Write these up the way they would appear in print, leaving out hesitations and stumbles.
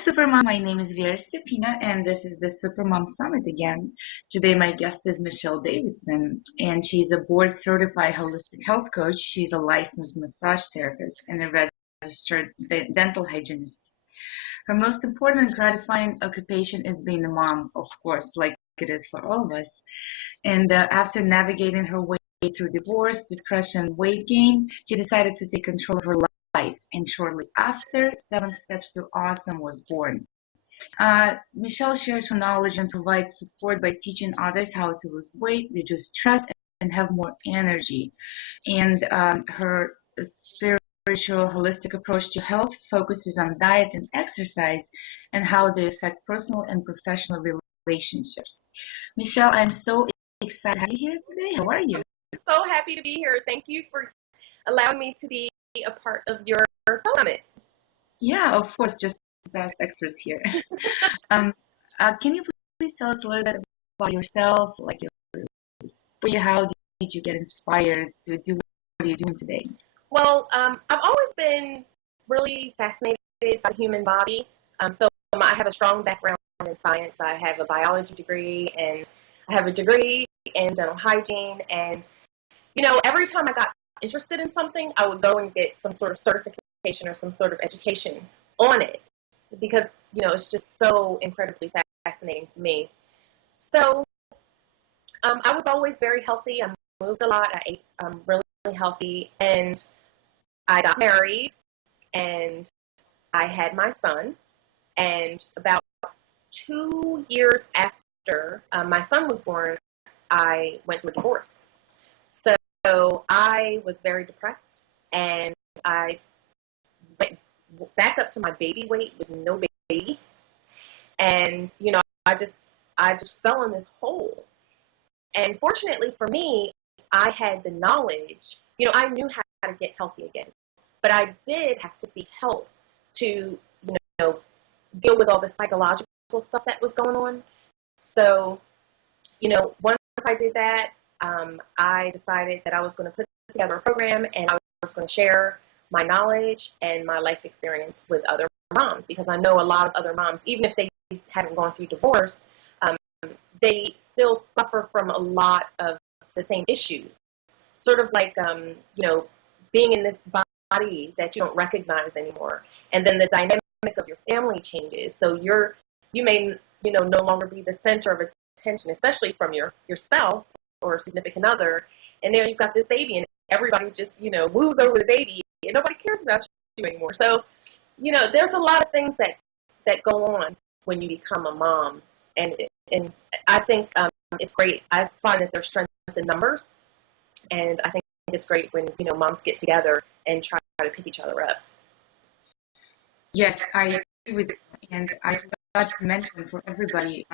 Supermom. My name is Vera Stepina, and this is the Supermom Summit again. Today, my guest is Michelle Davidson, and she's a board certified holistic health coach. She's a licensed massage therapist and a registered dental hygienist. Her most important and gratifying occupation is being a mom, of course, like it is for all of us. And after navigating her way through divorce, depression, weight gain, she decided to take control of her life. And shortly after, Seven Steps to Awesome was born. Michelle shares her knowledge and provides support by teaching others how to lose weight, reduce stress, and have more energy. And her spiritual, holistic approach to health focuses on diet and exercise and how they affect personal and professional relationships. Michelle, I'm so excited to have you here today. How are you? So happy to be here. Thank you for allowing me to be a part of your summit. Yeah, of course, just the best experts here. um, can you please tell us a little bit about yourself, like your story? How did you get inspired to do what you're doing today? Well, I've always been really fascinated by the human body. I have a strong background in science. I have a biology degree and I have a degree in dental hygiene. And, every time I got interested in something, I would go and get some sort of certification or some sort of education on it because, it's just so incredibly fascinating to me. So I was always very healthy. I moved a lot. I ate really healthy. And I got married and I had my son. And about 2 years after my son was born, I went through a divorce. So I was very depressed and I went back up to my baby weight with no baby. And, I just fell in this hole. And fortunately for me, I had the knowledge, I knew how to get healthy again. But I did have to seek help to, deal with all the psychological stuff that was going on. So, once I did that, I decided that I was going to put together a program and I was going to share my knowledge and my life experience with other moms because I know a lot of other moms, even if they haven't gone through divorce, they still suffer from a lot of the same issues. Sort of like, being in this body that you don't recognize anymore. And then the dynamic of your family changes. So you may, no longer be the center of attention, especially from your spouse or significant other. And now you've got this baby and everybody just, moves over the baby and nobody cares about you anymore. So, there's a lot of things that go on when you become a mom. And I think it's great. I find that there's strength in numbers. And I think it's great when, moms get together and try to pick each other up. Yes, I agree with you. And I forgot to mention for everybody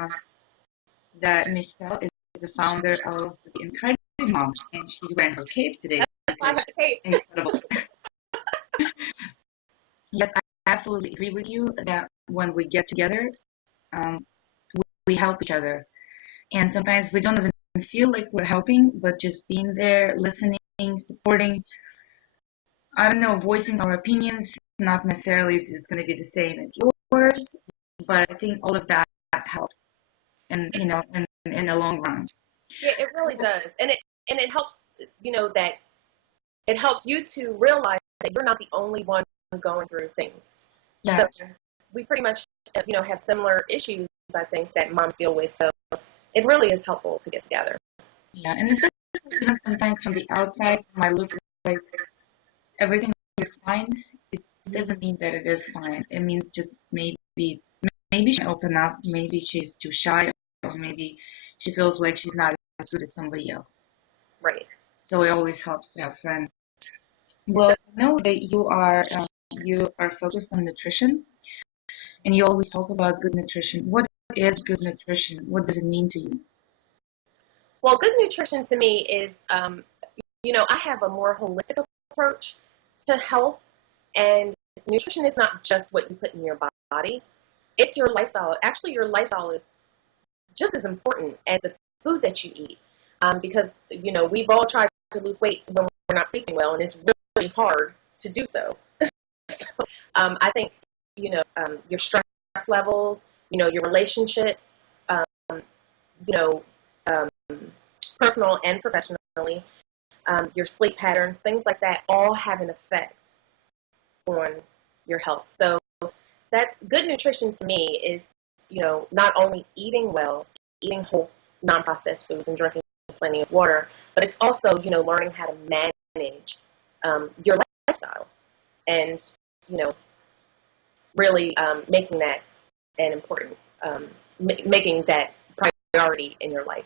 that Michelle is the founder of the Incredible Mom, and she's wearing her cape today. I have a cape. Incredible. Yes, I absolutely agree with you that when we get together, we help each other. And sometimes we don't even feel like we're helping, but just being there, listening, supporting, I don't know, voicing our opinions, not necessarily it's going to be the same as yours, but I think all of that helps, and in the long run. Yeah, it really does, and it helps. That it helps you to realize that you're not the only one going through things. Yes. So we pretty much, have similar issues. I think that moms deal with. So it really is helpful to get together. Yeah, and especially sometimes from the outside, might look like everything is fine. It doesn't mean that it is fine. It means just maybe she open up, maybe she's too shy, or maybe she feels like she's not as good as somebody else. Right. So it always helps to have friends. Well, I know that you are focused on nutrition, and you always talk about good nutrition. What is good nutrition? What does it mean to you? Well, good nutrition to me is, I have a more holistic approach to health, and nutrition is not just what you put in your body. It's your lifestyle. Actually, your lifestyle is just as important as the food that you eat, because, we've all tried to lose weight when we're not sleeping well, and it's really hard to do so. So I think, your stress levels, your relationships, um, you know, um, personal and professionally, your sleep patterns, things like that, all have an effect on your health. So that's good nutrition to me is, not only eating well, eating whole, non-processed foods and drinking plenty of water, but it's also, learning how to manage your lifestyle and, you know, really making that an important, making that priority in your life.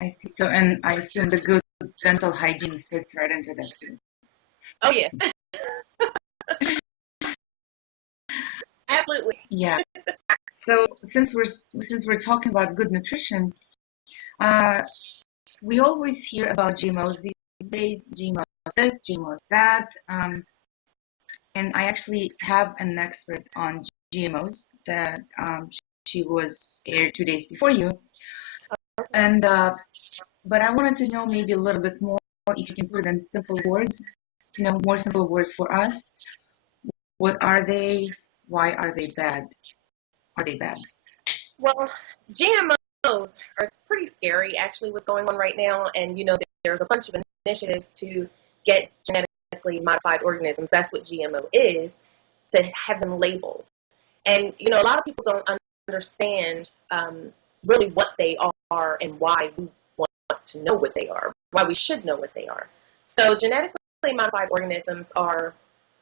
I see. So, and I assume the good dental hygiene fits right into that too. Oh yeah, absolutely. Yeah. So since we're talking about good nutrition, uh, we always hear about GMOs these days. GMOs this, GMOs that. And I actually have an expert on GMOs that she was aired 2 days before you. And but I wanted to know maybe a little bit more if you can put it in simple words, more simple words for us. What are they? Why are they bad? Are they bad? Well, GMOs are it's pretty scary actually what's going on right now, and there's a bunch of initiatives to get genetically modified organisms. That's what GMO is, to have them labeled. And a lot of people don't understand really what they are and why we want to know what they are, why we should know what they are. So genetically modified organisms are,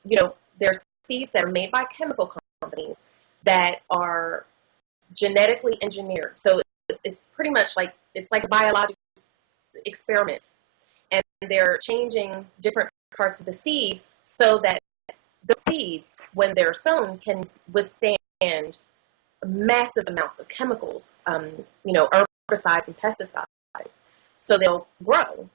they're seeds that are made by chemical companies that are genetically engineered. So it's pretty much like it's like a biological experiment, and they're changing different parts of the seed so that the seeds, when they're sown, can withstand massive amounts of chemicals, herbicides and pesticides. So they'll grow.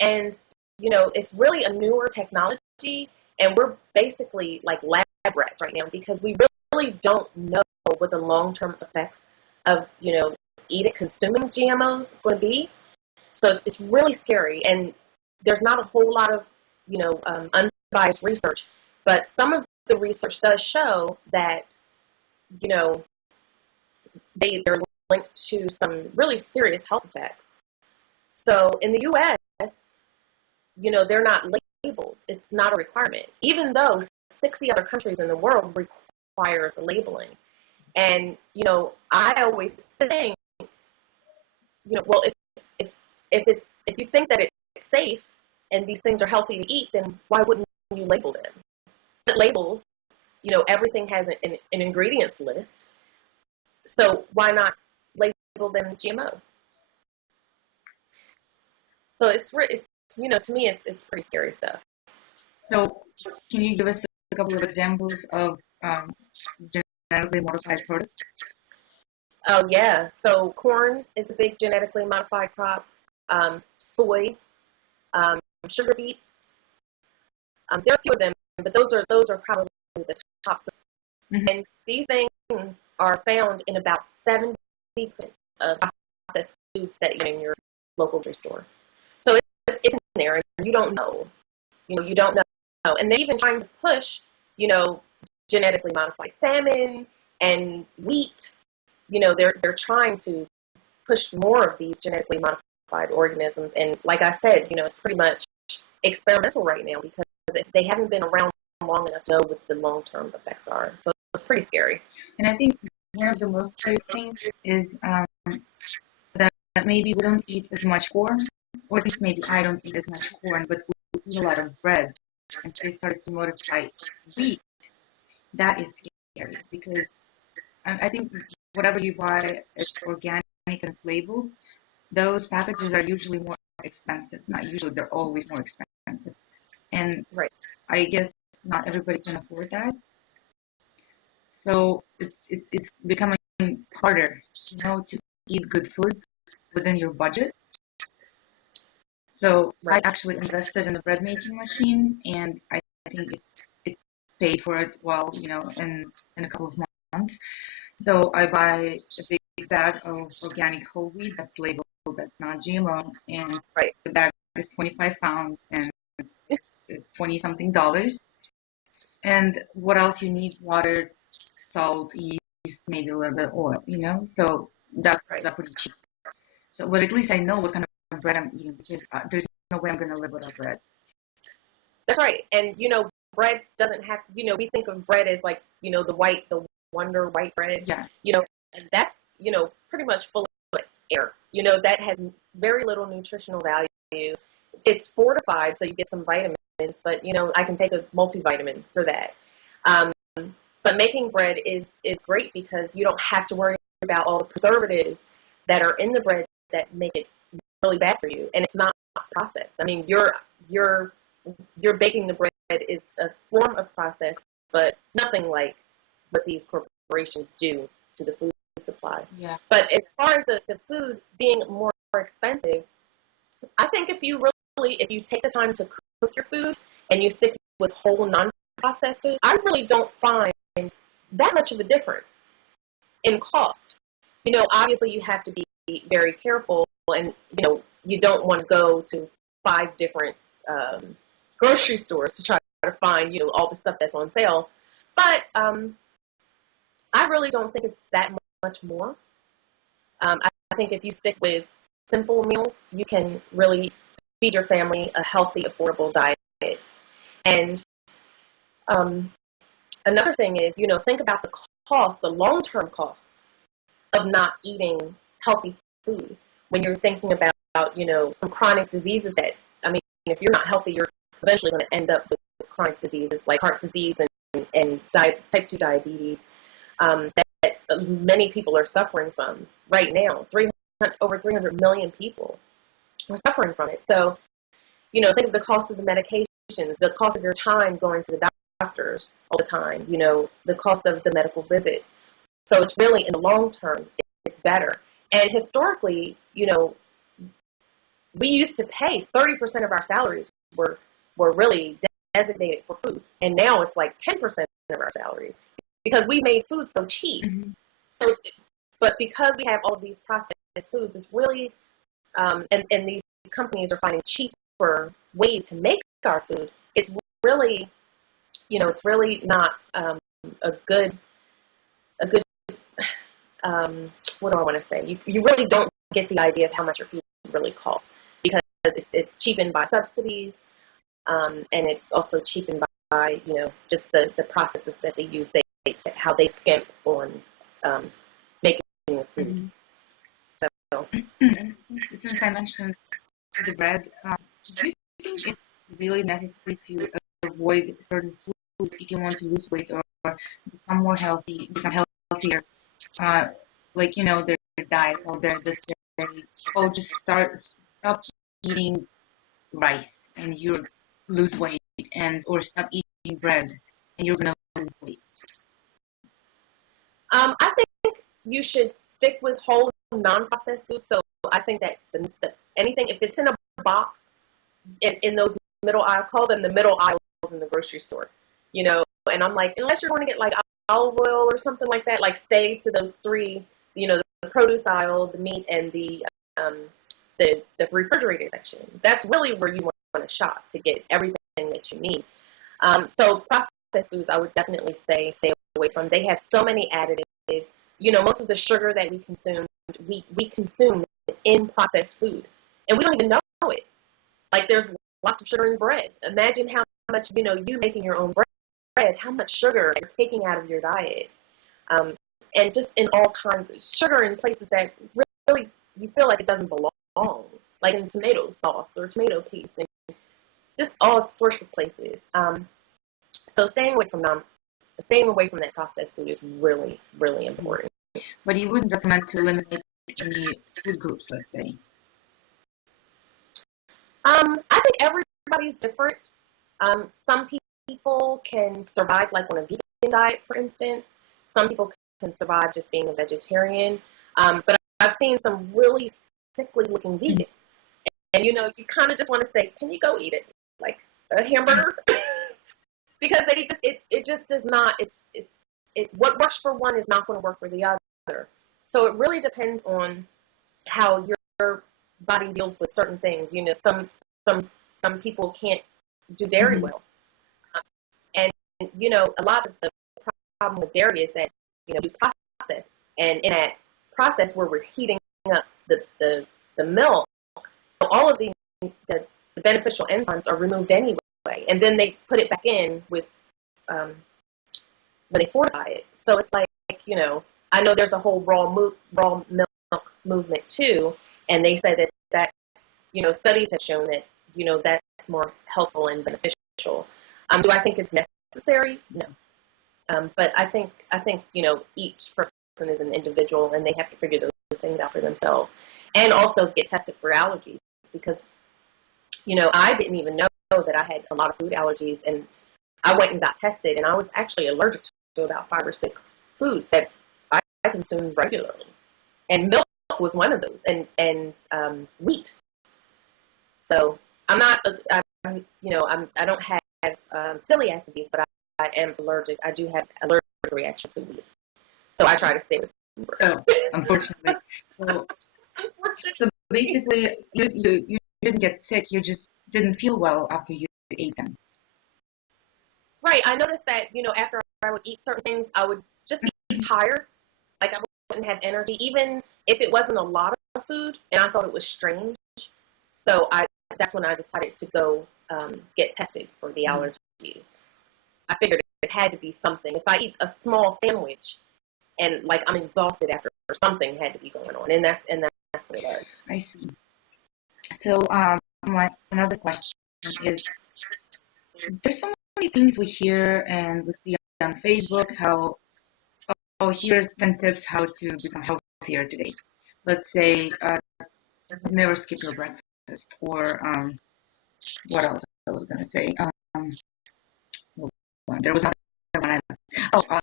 And, it's really a newer technology, and we're basically like lab rats right now because we really don't know what the long-term effects of, consuming GMOs is going to be. So it's really scary, and there's not a whole lot of, unbiased research, but some of the research does show that, they're linked to some really serious health effects. So in the U.S., they're not labeled. It's not a requirement, even though 60 other countries in the world requires labeling. And, I always think, well, if you think that it's safe and these things are healthy to eat, then why wouldn't you label them? It labels, everything has an ingredients list. So why not label them GMO? So it's to me, it's pretty scary stuff. So can you give us a couple of examples of genetically modified products? Oh yeah. So corn is a big genetically modified crop. Soy, sugar beets. There are a few of them, but those are probably the top. Mm-hmm. And these things are found in about 70% of processed foods that you get in your local grocery store. So it's in there, and you don't know. You don't know. And they're even trying to push, genetically modified salmon and wheat. They're trying to push more of these genetically modified organisms. And like I said, it's pretty much experimental right now because they haven't been around long enough to know what the long-term effects are. So it's pretty scary. And I think one of the most scary things is that maybe we don't eat as much corn, or at least maybe I don't eat as much corn, but we eat a lot of bread. And they started to modify wheat. That is scary because I think whatever you buy, it's organic and it's labeled. Those packages are usually more expensive. Not usually, they're always more expensive. And Right. I guess not everybody can afford that. So it's becoming harder, to eat good foods within your budget. So I actually invested in a bread making machine, and I think it paid for it well, in a couple of months. So I buy a big bag of organic whole wheat that's labeled that's not GMO, and the bag is 25 pounds, and it's 20 something dollars. And what else you need? Water, salt, yeast, maybe a little bit oil, So that's pretty cheap. So, but at least I know what kind of bread I'm eating because there's no way I'm going to live without bread. That's right. And, bread doesn't have, we think of bread as like, the Wonder white bread, Yeah. And that's, pretty much full of air. That has very little nutritional value. It's fortified, so you get some vitamins, but, I can take a multivitamin for that. Um, but making bread is great because you don't have to worry about all the preservatives that are in the bread that make it really bad for you, and it's not processed. I mean, you're baking the bread is a form of process, but nothing like what these corporations do to the food supply. Yeah. But as far as the food being more expensive, I think if you take the time to cook your food and you stick with whole non-processed food, I really don't find that much of a difference in cost. Obviously you have to be very careful, and you don't want to go to 5 different grocery stores to try to find all the stuff that's on sale. But I really don't think it's that much more. I think if you stick with simple meals, you can really feed your family a healthy, affordable diet. And another thing is, think about the long-term costs of not eating healthy food. When you're thinking about, some chronic diseases that, I mean, if you're not healthy, you're eventually going to end up with chronic diseases like heart disease and type 2 diabetes that many people are suffering from right now. Over 300 million people are suffering from it. So, think of the cost of the medications, the cost of your time going to the doctors all the time, the cost of the medical visits. So it's really, in the long term, it's better. And historically, we used to pay 30% of our salaries were really designated for food. And now it's like 10% of our salaries because we made food so cheap. Mm-hmm. But because we have all of these processed foods, it's really, and these companies are finding cheaper ways to make our food. It's really, it's really not a good, what do I want to say? You really don't get the idea of how much your food really costs because it's cheapened by subsidies, and it's also cheapened by just the processes that they use, how they skimp on making the food. Mm-hmm. Since I mentioned the bread, do you think it's really necessary to avoid certain foods if you want to lose weight or become more healthy, become healthier? Like their diet or just stop eating rice and you lose weight, or stop eating bread and you're gonna lose weight. I think you should stick with whole non-processed foods. So I think that anything, if it's in a box in those middle aisle, call them the middle aisles in the grocery store, and I'm like, unless you're going to get like olive oil or something like that, like stay to those 3, the produce aisle, the meat, and the refrigerated section. That's really where you want to shop to get everything that you need. So processed foods, I would definitely say stay away from. They have so many additives. Most of the sugar that we consume, we consume in processed food, and we don't even know it. Like there's lots of sugar in bread. Imagine how much, you making your own bread, how much sugar you're taking out of your diet. And just in all kinds of sugar in places that really you feel like it doesn't belong, like in tomato sauce or tomato paste, and just all sorts of places. So staying away from that processed food is really, really important. But you wouldn't recommend to eliminate any food groups, let's say. I think everybody's different. Some people can survive like on a vegan diet, for instance. Some people can survive just being a vegetarian. But I've seen some really sickly looking vegans. And you kind of just want to say, can you go eat it? Like a hamburger? Because it just does not, what works for one is not going to work for the other. So it really depends on how your body deals with certain things. Some people can't do dairy well. And, a lot of the problem with dairy is that, you process. And in that process where we're heating up the milk, all of the beneficial enzymes are removed anyway. And then they put it back in with when they fortify it. So it's like, I know there's a whole raw milk movement too, and they say that that's, studies have shown that, that's more helpful and beneficial. Do I think it's necessary? No. But I think each person is an individual, and they have to figure those things out for themselves, and also get tested for allergies, because I didn't even know that I had a lot of food allergies, and I went and got tested, and I was actually allergic to about 5 or 6 foods that I consume regularly, and milk was one of those, and wheat. So I'm not, I don't have celiac disease, but I am allergic. I do have allergic reactions to wheat, so I try to stay with. So unfortunately, so basically, you didn't get sick. You just didn't feel well after you ate them. Right. I noticed that, after I would eat certain things, I would just be tired. Like I wouldn't have energy, even if it wasn't a lot of food, and I thought it was strange. So that's when I decided to go get tested for the allergies. I figured it had to be something. If I eat a small sandwich and like I'm exhausted after, something had to be going on, and that's what it was. I see. So another question is, there's so many things we hear and we see on Facebook, how, oh, here's 10 tips how to become healthier today. Let's say never skip your breakfast, or what else I was going to say. There was another one.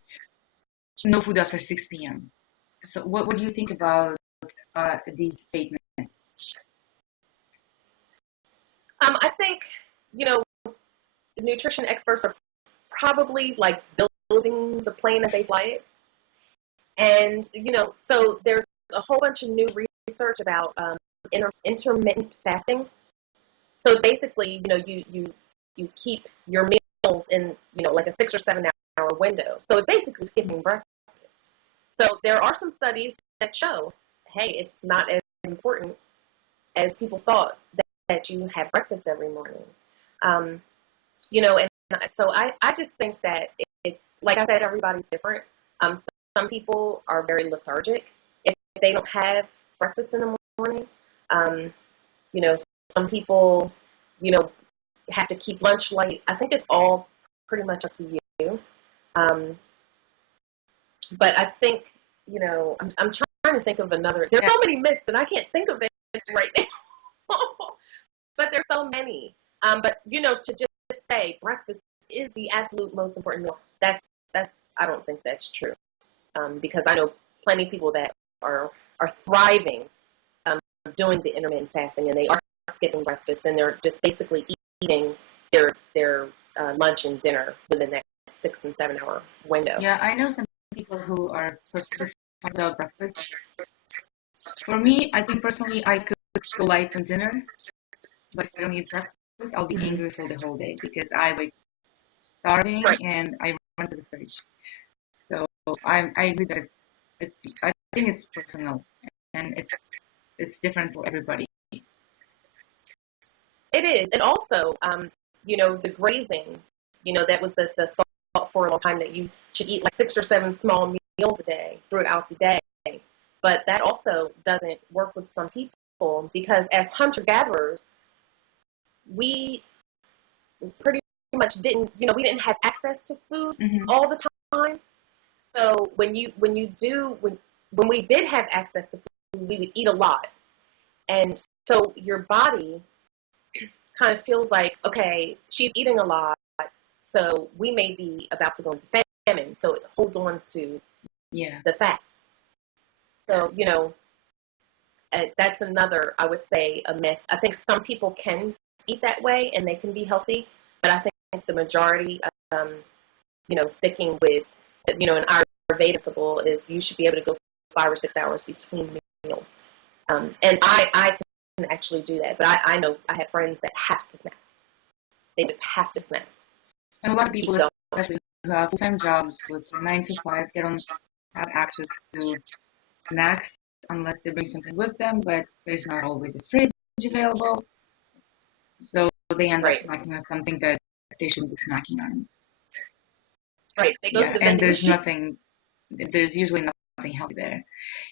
No food after 6 p.m. So what do you think about these statements? I think, nutrition experts are probably like building the plane as they fly it. And, so there's a whole bunch of new research about intermittent fasting. So basically, you keep your meals in, like a 6 or 7 hour window. So it's basically skipping breakfast. So there are some studies that show, hey, it's not as important as people thought that you have breakfast every morning. And so I just think that it's, like I said, everybody's different. Some people are very lethargic if they don't have breakfast in the morning. Some people, have to keep lunch late. I think it's all pretty much up to you. But I think, I'm trying to think of another. There's so many myths, and I can't think of it right now. But there's so many. But to just say breakfast is the absolute most important meal, that's I don't think that's true. Because I know plenty of people that are thriving doing the intermittent fasting, and they are skipping breakfast, and they're just basically eating their lunch and dinner within that 6 and 7 hour window. Yeah, I know some people who are perfectly fine without breakfast. For me, I think personally, I could go light on dinner, but if I don't eat breakfast, I'll be angry for the whole day because I wake starving, right, and I run to the fridge. So I agree that I think it's personal, and it's different for everybody. It is, and also, the grazing, that was the thought for a long time that you should eat like 6 or 7 small meals a day throughout the day. But that also doesn't work with some people, because as hunter-gatherers, we pretty much didn't, we didn't have access to food all the time. So when we did have access to food, we would eat a lot. And so your body kind of feels like, okay, she's eating a lot, so we may be about to go into famine. So it holds on to the fat. So, that's another, I would say, a myth. I think some people can eat that way and they can be healthy, but I think the majority, sticking with, an Ayurvedic principle is you should be able to go 5 or 6 hours between meals. And I can actually do that, but I know I have friends that have to snack. They just have to snack. And a lot of people, especially who have full-time jobs, let's say 9 to 5, they don't have access to snacks unless they bring something with them, but there's not always a fridge available. So they end up Right. snacking on something that they shouldn't be snacking on. Right. They go to Yeah, the and vending there's machine. nothing, there's usually nothing healthy there.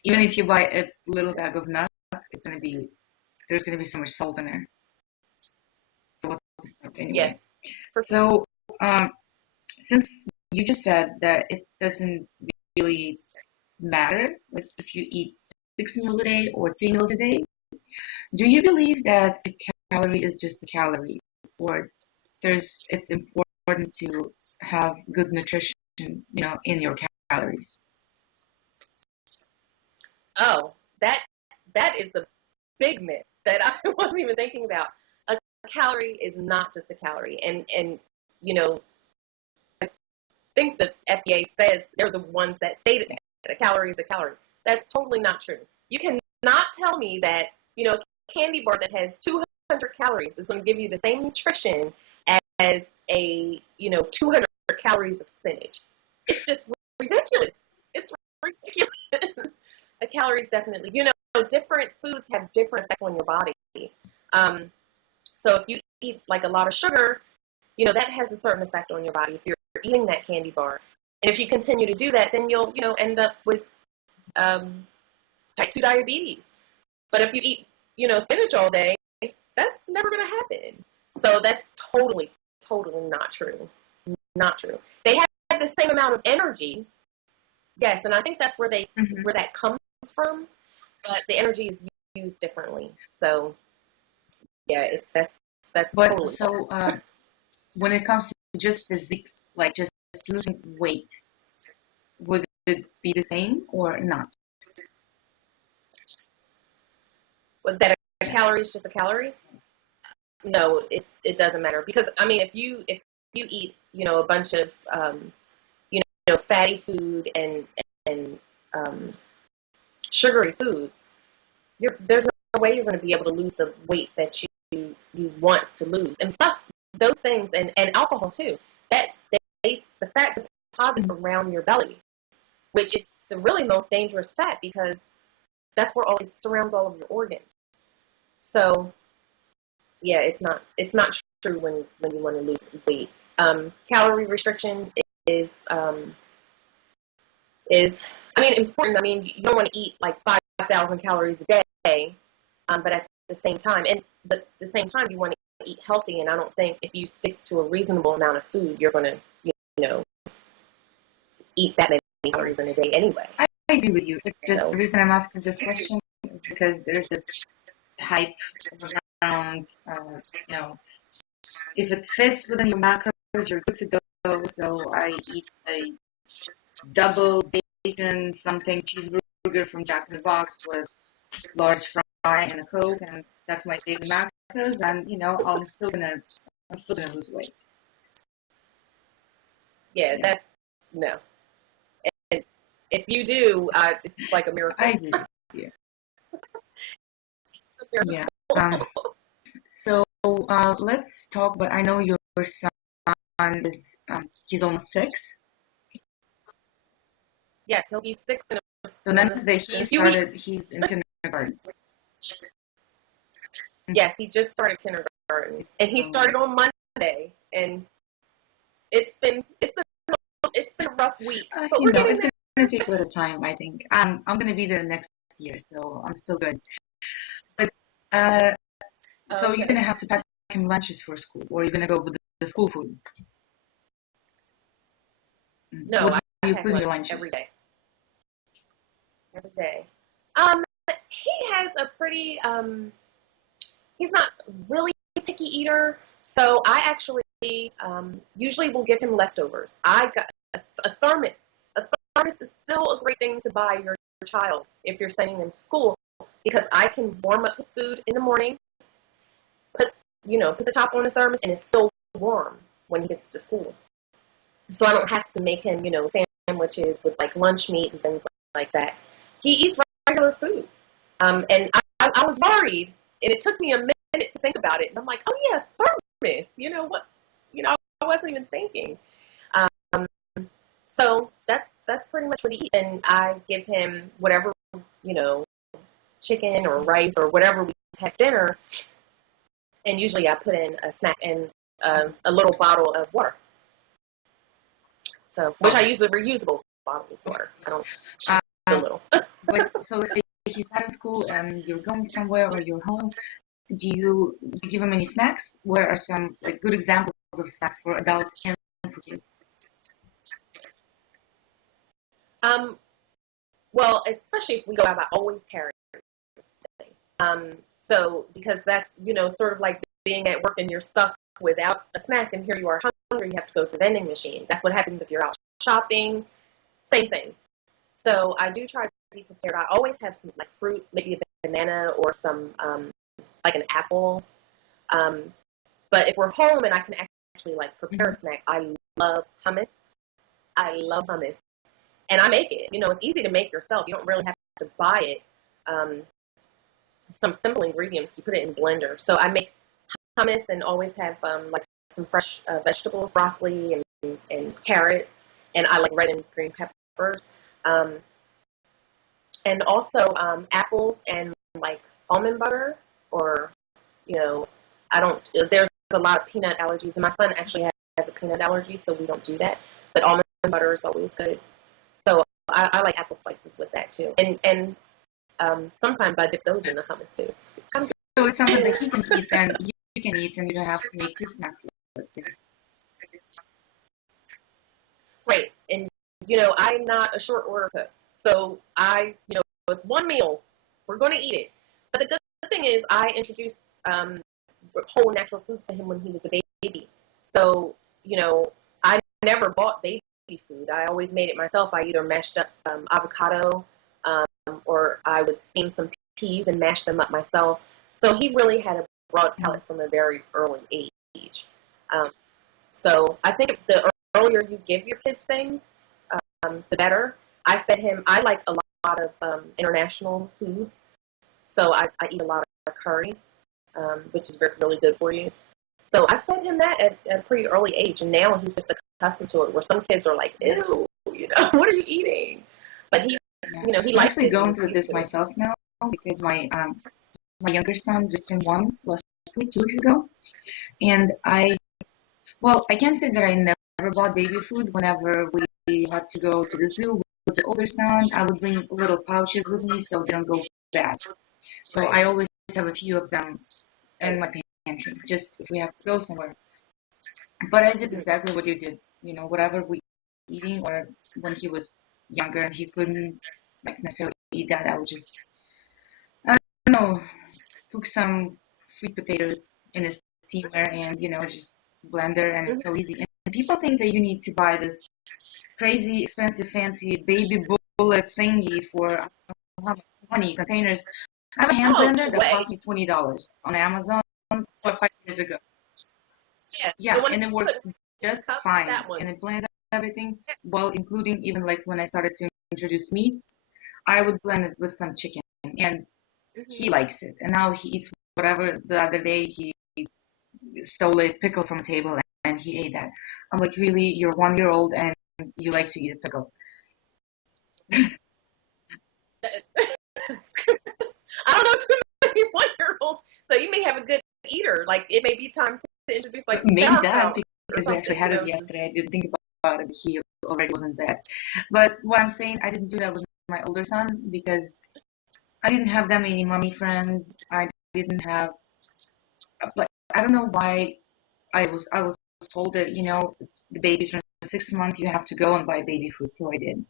Even if you buy a little bag of nuts, there's gonna be so much salt in there. So what's the point Yeah. anyway? So, um, since you just said that it doesn't really matter, like if you eat 6 meals a day or 3 meals a day, do you believe that a calorie is just a calorie, or it's important to have good nutrition, in your calories? Oh, that is a big myth that I wasn't even thinking about. A calorie is not just a calorie, and you know, I think the FDA says they're the ones that stated that a calorie is a calorie. That's totally not true. You cannot tell me that a candy bar that has 200 calories is going to give you the same nutrition as a 200 calories of spinach. It's just ridiculous. It's ridiculous. The calories definitely, different foods have different effects on your body. Um, so if you eat like a lot of sugar, that has a certain effect on your body if you're eating that candy bar. And if you continue to do that, then you'll, end up with um, type 2 diabetes. But if you eat, spinach all day, that's never going to happen. So that's totally, totally not true. Not true. They have the same amount of energy. Yes, and I think that's where Hmm. where that comes from, but the energy is used differently. So yeah, that's But totally false. so, when it comes to just physiques, like just losing weight, would it be the same or not? Was that a calorie is just a calorie? No, it doesn't matter because I mean if you eat a bunch of fatty food and um, sugary foods, there's no way you're going to be able to lose the weight that you want to lose. And plus, those things and alcohol too, that the fat deposits around your belly, which is the really most dangerous fat because that's where it surrounds all of your organs. So yeah, it's not true when you want to lose weight. Calorie restriction is I mean important. I mean you don't want to eat like 5,000 calories a day, but at the same time, the same time you want to eat healthy. And I don't think if you stick to a reasonable amount of food, you're going to know eat that many calories in a day anyway. I agree with you. It's just So the reason I'm asking this question is because there's this hype around, you know, if it fits within your macros, you're good to go. So I eat a double bacon something cheeseburger from Jack in the Box with large fry and a Coke, and that's my daily macros. And I'm still gonna lose weight. yeah, Yeah, that's no. And if you do, it's like a I miracle. agree with you. A miracle. Yeah. So let's talk. But I know your son is he's almost 6. Yes, he'll be 6 So then that in he a few weeks. started, he's in kindergarten. Yes, he just started kindergarten, and he So started on Monday, and it's been a rough week, but we're getting it's there. gonna take a little time, I think. I'm gonna be there next year, so I'm still good. But uh, so you're Okay. gonna have to pack him lunches for school, or you're gonna go with the school food. No, What I do you pack put in your lunch every lunches? day. Every day. He has a pretty he's not really a picky eater, so I actually usually will give him leftovers. I got a thermos. A thermos is still a great thing to buy your child if you're sending them to school because I can warm up his food in the morning, put put the top on the thermos, and it's still warm when he gets to school. So I don't have to make him sandwiches with like lunch meat and things like that. He eats regular food. And I was worried, and it took me a minute to think about it. And I'm like, oh yeah, thermos. You know what? I wasn't even thinking. Um, So that's pretty much what he eats, and I give him whatever, you know, chicken or rice or whatever we have dinner, and usually I put in a snack and a little bottle of water. So, which I use a reusable bottle of water. I don't a Um, little. but so let's say he's not in school and you're going somewhere or you're home. Do you give him any snacks? Where are some like good examples of snacks for adults and for kids? Um, well, especially if we go out, I always carry something. So because that's, you know, sort of like being at work and you're stuck without a snack, and here you are hungry, you have to go to the vending machine. That's what happens if you're out shopping. Same thing. So I do try to be prepared. I always have some like fruit, maybe a banana or some like an apple. Um, but if we're home and I can actually like prepare a snack, I love hummus. I love hummus, and I make it. You know, it's easy to make yourself. You don't really have to buy it. Um, some simple ingredients. You put it in blender. So I make hummus and always have like some fresh vegetables, broccoli and carrots, and I like red and green peppers, um, and also apples and like almond butter, or you know, I don't. There's a lot of peanut allergies, and my son actually has a peanut allergy, so we don't do that. But almond butter is always good. So I like apple slices with that too, and sometimes I dip those in the hummus too. It's kind of So it's something that he can eat and you can eat, and you don't have to make two snacks. Let's say. great. And you know, I'm not a short order cook, so you know, it's one meal. We're going to eat it. But the good thing is, I introduced whole natural foods to him when he was a baby. So you know, I never bought baby food. I always made it myself. I either mashed up avocado, um, or I would steam some peas and mash them up myself. So he really had a broad palate from a very early age. Um, so I think the earlier you give your kids things, the better. I fed him. I like a lot of international foods, so I eat a lot of curry, which is really good for you. So I fed him that at a pretty early age, and now he's just accustomed to it. Where some kids are like, "Ew, you know, what are you eating?" But Yeah. you know, he I'm likes actually it and going he's through used this to it. myself now because my younger son just turned one last week, 2 weeks ago, and I can't say that I never bought baby food. Whenever we had to go to the zoo with the older son, I would bring little pouches with me so they don't go bad. So Right. I always have a few of them in my pantry, just if we have to go somewhere. But I did Mm-hmm. exactly what you did. Whatever we eating, or when he was younger and he couldn't like necessarily eat that, I would just, I don't know, cook some sweet potatoes in a steamer and just blender, and it's so easy. And people think that you need to buy this crazy expensive fancy baby bullet thingy for I don't know how much money containers. I have a hand Oh, blender that way. cost me $20 on Amazon 5 years ago. Yeah. Yeah, And when and it's it put works in just a cup, fine, that one. and it blends everything well, including even like when I started to introduce meats, I would blend it with some chicken, and Mm-hmm. he likes it. And now he eats whatever. The other day he stole a pickle from a table and he ate that. I'm like, really? You're 1 year old and you like to eat a pickle? I don't know too many 1-year-olds, so you may have a good eater. Like it may be time to introduce like some Maybe that, sauerkraut or because we something. actually You had it know, yesterday. I didn't think about it. He already wasn't bad. But what I'm saying, I didn't do that with my older son because I didn't have that many mommy friends. I didn't have, like, I don't know why I was told that, it's the baby turns 6 months, you have to go and buy baby food. So I did.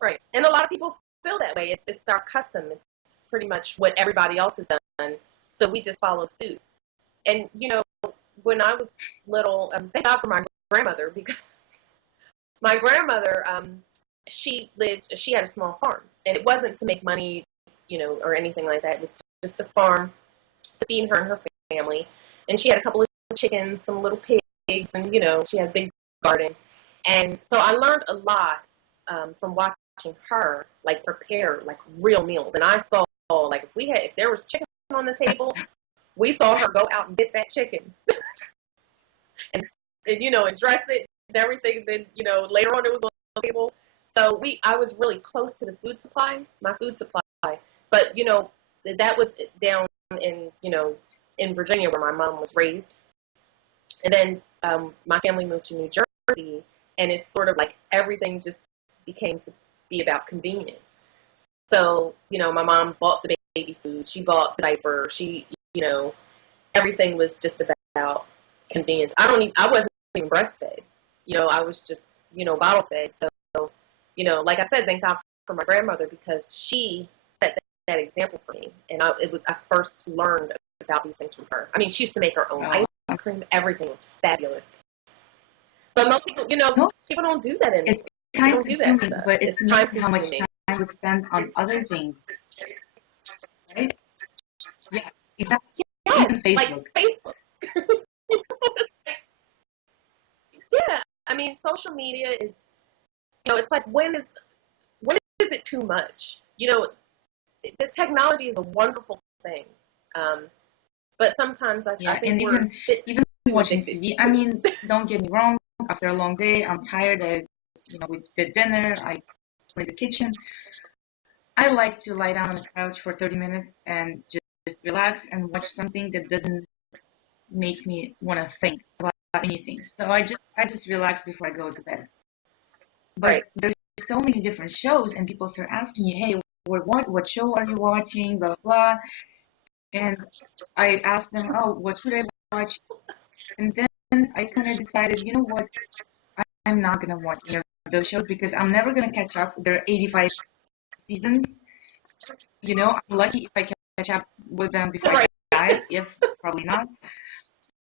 right? And a lot of people feel that way. It's our custom. It's pretty much what everybody else has done. So we just follow suit. And you know, when I was little, thank God for my grandmother, because my grandmother, she had a small farm, and it wasn't to make money, you know, or anything like that. It was just a farm to feed her and her family. And she had a couple of chickens, some little pigs, and you know, she had a big garden. And so I learned a lot from watching her like prepare like real meals. And I saw like if there was chicken on the table, we saw her go out and get that chicken. And and and dress it and everything. Then later on it was on the table. So I was really close to the food supply, my food supply. But that was down in Virginia where my mom was raised. And then my family moved to New Jersey, and it's sort of like everything just became to be about convenience. So, my mom bought the baby food, she bought the diaper, everything was just about convenience. I wasn't even breastfed. I was just, bottle fed. So, like I said, thank God for my grandmother because she set that example for me. And I first learned about these things from her. I mean, she used to make her own ice cream. Everything was fabulous. But most people, No, people don't do that anymore. it's time Don't do that consuming, stuff. but it's time amazing how much consuming. time we spend on other things, right? Yeah, exactly. Yes, Even like Facebook. Facebook. Yeah, I mean, social media is, it's like when is it too much? The technology is a wonderful thing, but sometimes I Yeah, think and we're even too watching addicted. TV. I mean, don't get me wrong. After a long day, I'm tired. We did dinner. I cleaned the kitchen. I like to lie down on the couch for 30 minutes and just relax and watch something that doesn't make me want to think about anything. So I just relax before I go to bed. But Right. there's so many different shows, and people start asking you, "Hey, what show are you watching?" Blah blah. And I asked them, "Oh, what should I watch?" And then I kind of decided, you know what? I'm not gonna watch those shows because I'm never gonna catch up. There are 85 seasons. I'm lucky if I catch up with them before I Right. die. If probably not.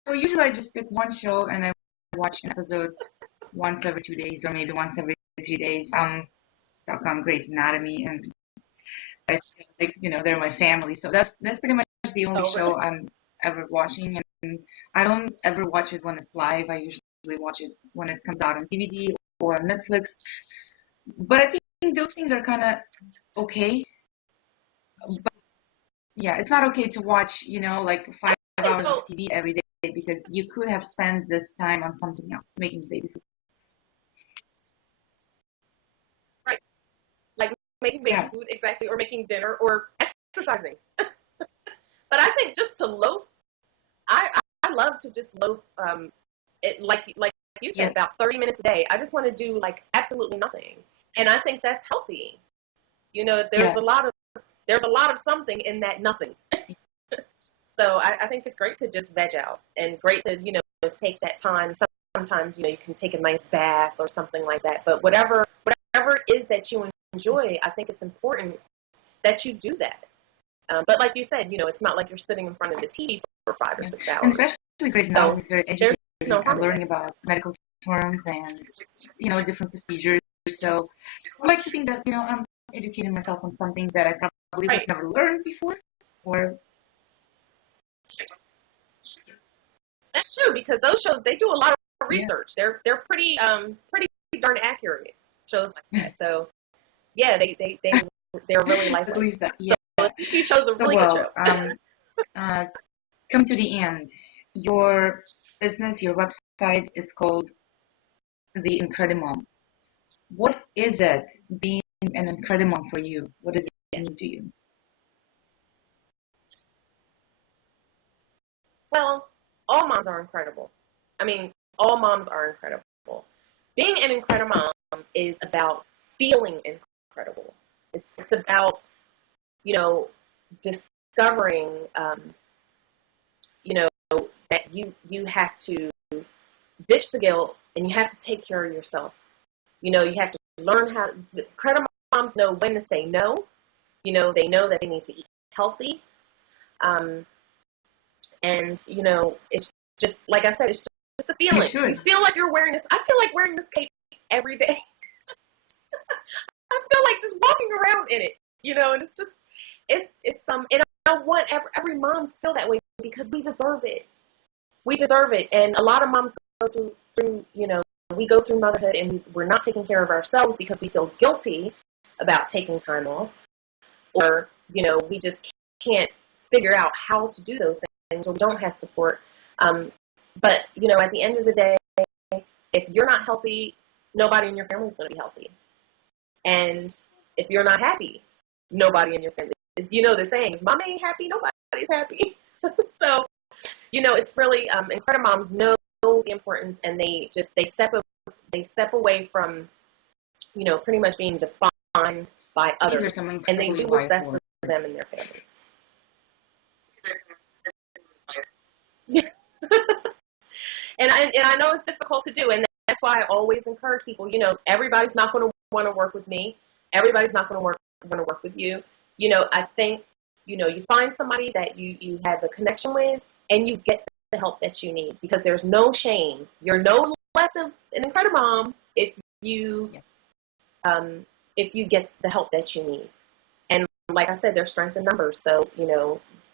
So usually I just pick one show and I watch an episode once every 2 days or maybe once every 3 days. I'm stuck on Grey's Anatomy and I feel like they're my family. So that's pretty much the only Oh, show I'm ever watching, and I don't ever watch it when it's live. I usually watch it when it comes out on DVD or on Netflix. But I think those things are kind of okay. But yeah, it's not okay to watch like five I think hours of so. TV every day because you could have spent this time on something else, making baby food. Right. Like making baby Yeah. food, exactly, or making dinner, or exercising. But I think just to loaf, I love to just loaf. It like you said, Yes. about 30 minutes a day. I just want to do like absolutely nothing, and I think that's healthy. There's Yeah. a lot of something in that nothing. So I think it's great to just veg out and great to take that time. Sometimes you can take a nice bath or something like that. But whatever it is that you enjoy, I think it's important that you do that. But like you said, it's not like you're sitting in front of the TV for 5 or Yeah. 6 And hours. especially Grey's So Anatomy is very there's educating. no I'm harm in learning that. about medical terms and different procedures. So I like to think that I'm educating myself on something that I probably would Right. never learned before. Or That's true because those shows they do a lot of yeah, research. They're pretty darn accurate shows like that. So yeah, they're really at lifelike. least that. So Yeah. at least you chose a So really good show. well, uh, come to the end. Your business, your website is called The Incredimom. What is it being an Incredimom for you? What does it mean to you? Well, all moms are incredible. I mean, all moms are incredible. Being an incredible mom is about feeling incredible. It's about you know discovering you know that you have to ditch the guilt and you have to take care of yourself. You have to learn how. Incredible moms know when to say no. They know that they need to eat healthy. Um, and it's just like I said, it's just a You feeling. You should. feel like you're wearing this. I feel like wearing this cape every day. I feel like just walking around in it, and it's just and I want every mom to feel that way because we deserve it. We deserve it, and a lot of moms go through we go through motherhood and we're not taking care of ourselves because we feel guilty about taking time off, or we just can't figure out how to do those things, or we don't have support. But at the end of the day, if you're not healthy, nobody in your family is going to be healthy. And if you're not happy, nobody in your family. You know the saying, if mama ain't happy, nobody's happy. So, it's really, Incredible Moms know the importance, and they step away from, pretty much being defined by These are others, some and they incredibly do what's wise best words. for them and their families. And I know it's difficult to do, and that's why I always encourage people. Everybody's not going to want to work with me. Everybody's not going to want to work with you. I think you find somebody that you have a connection with, and you get the help that you need, because there's no shame. You're no less of an incredible mom if you get the help that you need. And like I said, there's strength in numbers. So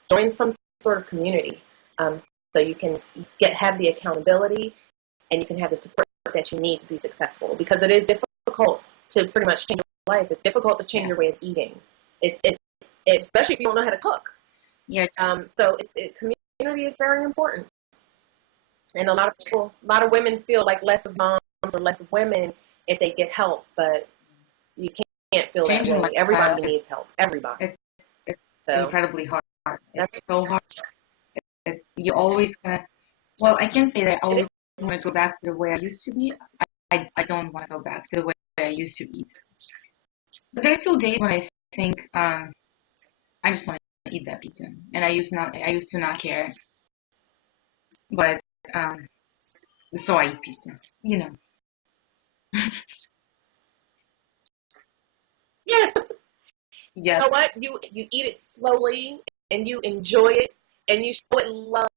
join some sort of community. So you can have the accountability, and you can have the support that you need to be successful, because it is difficult to pretty much change your life. It's difficult to change your way of eating. It's especially if you don't know how to cook. Yeah. So community is very important. And a lot of women feel like less of moms or less of women if they get help, but you can't feel that way. Everybody needs help. Everybody. It's incredibly hard. It's so hard. You're always gonna. Well, I can say that I always want to go back to the way I used to be. I don't want to go back to the way I used to eat. But there's still days when I think I just want to eat that pizza, and I used to not care. But so I eat pizza. Yeah. Yes. You know what? You eat it slowly, and you enjoy it, and you show it love,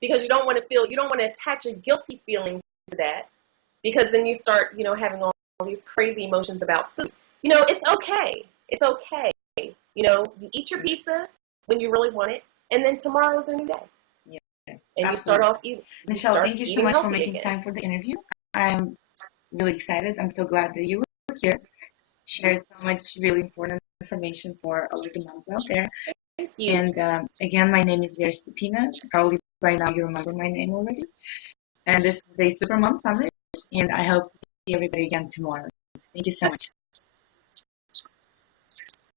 because you don't want to attach a guilty feeling to that, because then you start, having all these crazy emotions about food. It's okay. It's okay. You eat your pizza when you really want it, and then tomorrow's a new day. Yes. And you start off eating. Michelle, thank you so much for making time for the interview. I'm really excited. I'm so glad that you were here. Shared so much really important information for all of the moms out there. Thank you. And again, my name is Vera Stepina. Probably by now you remember my name already. And this is the Super Mom Summit, and I hope to see everybody again tomorrow. Thank you so much.